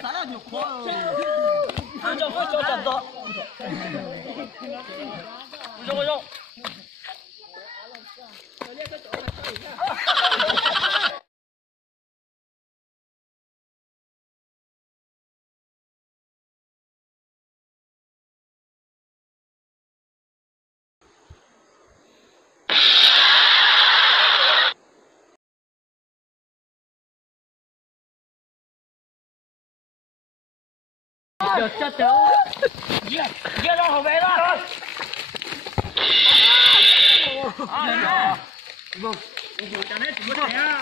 啥样就哭？按照我叫这走。不用。这走，接到后背了。不，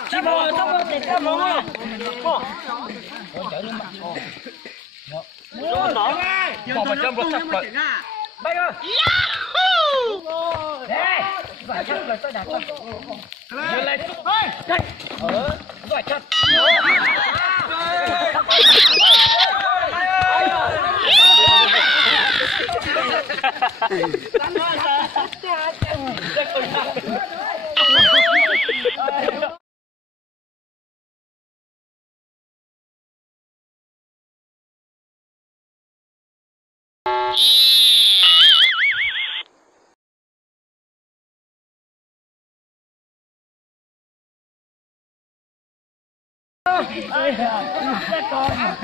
鸡毛这个得干嘛嘛？我叫你妈。我脑袋，爸爸讲不讲？那个。哎，快点，快点，快来，来，快点。哎呀，太高了！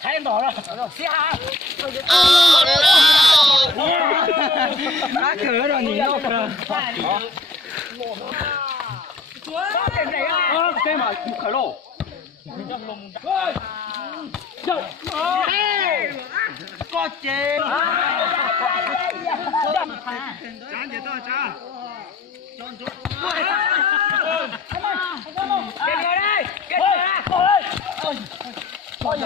太倒了，下！哪去了你？要去？干谁呀？对嘛，快喽！走！哎，过节！站起到站。给过来！给过来！过来！过来！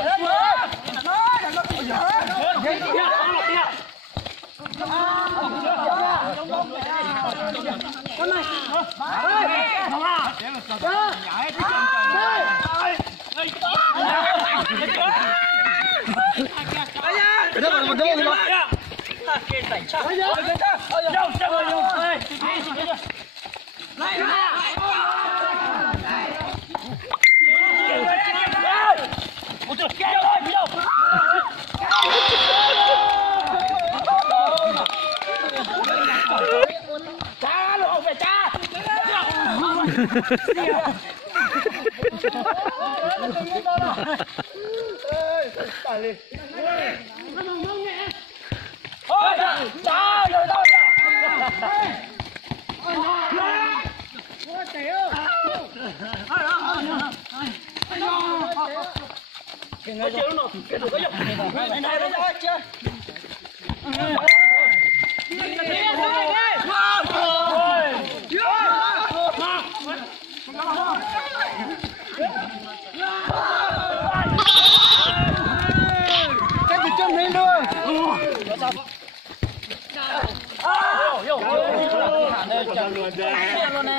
泄了呢！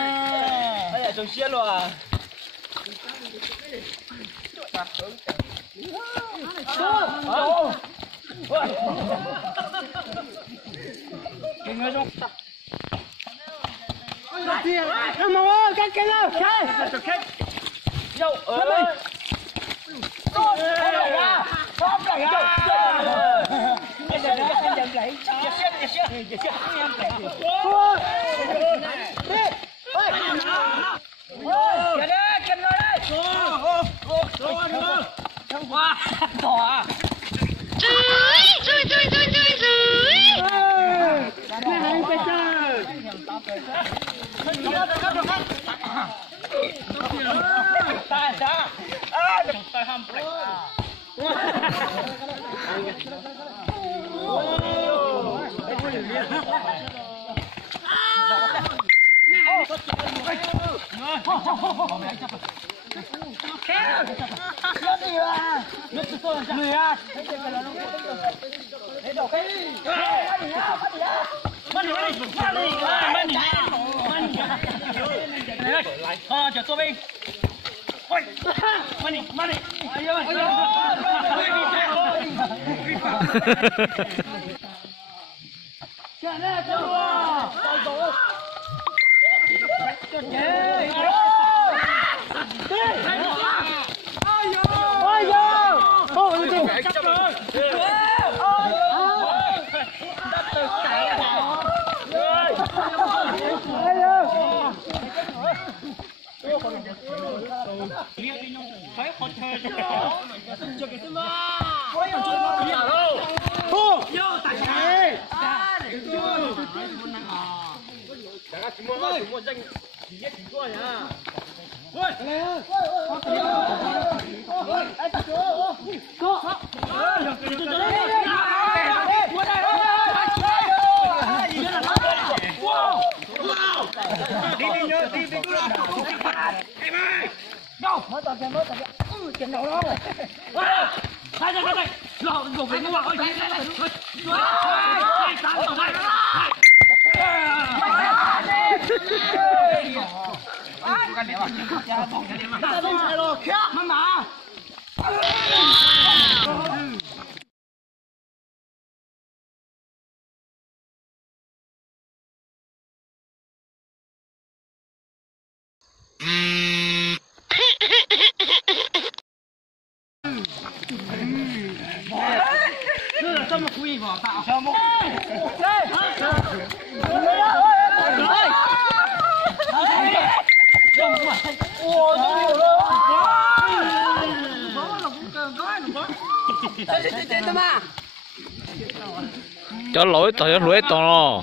哎呀，就泄了啊！走！给我种。那么我该给了，开！走，走！ chờ tôi bên. Ôi, mani. Chờ nè, chờ luôn. cho lỗi tao lỗi tao lo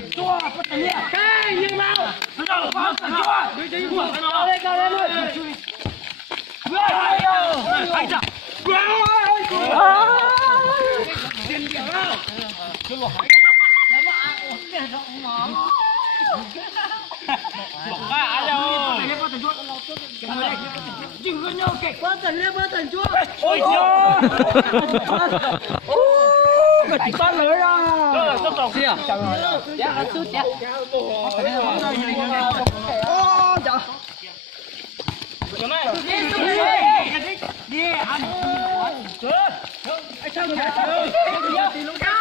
cái con lưỡi đó. Tốt tốt kia. Dạ, nó sút dạ. Ô, trời. Cái này. Đi ăn. Chết. Ai sao người ta. Đi luôn ra.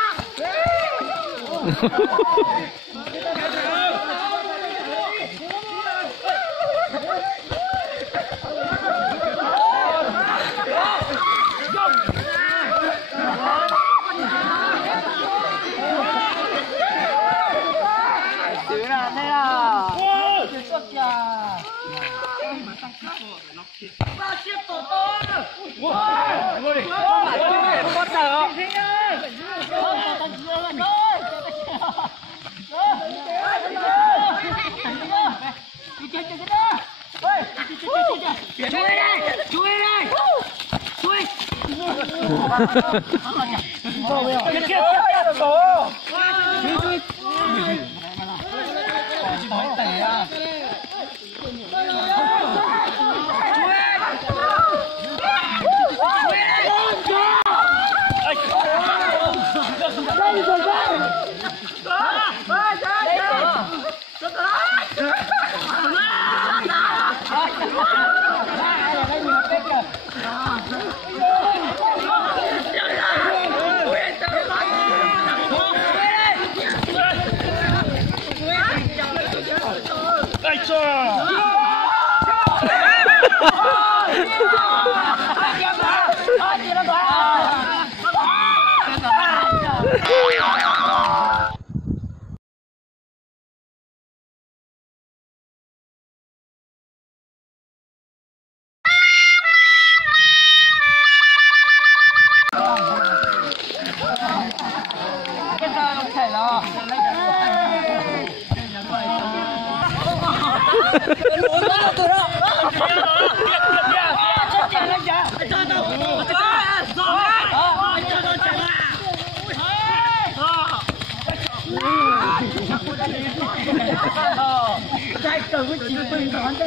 Hãy subscribe cho kênh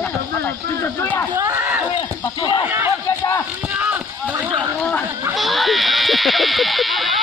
Ghiền Mì Gõ để không bỏ lỡ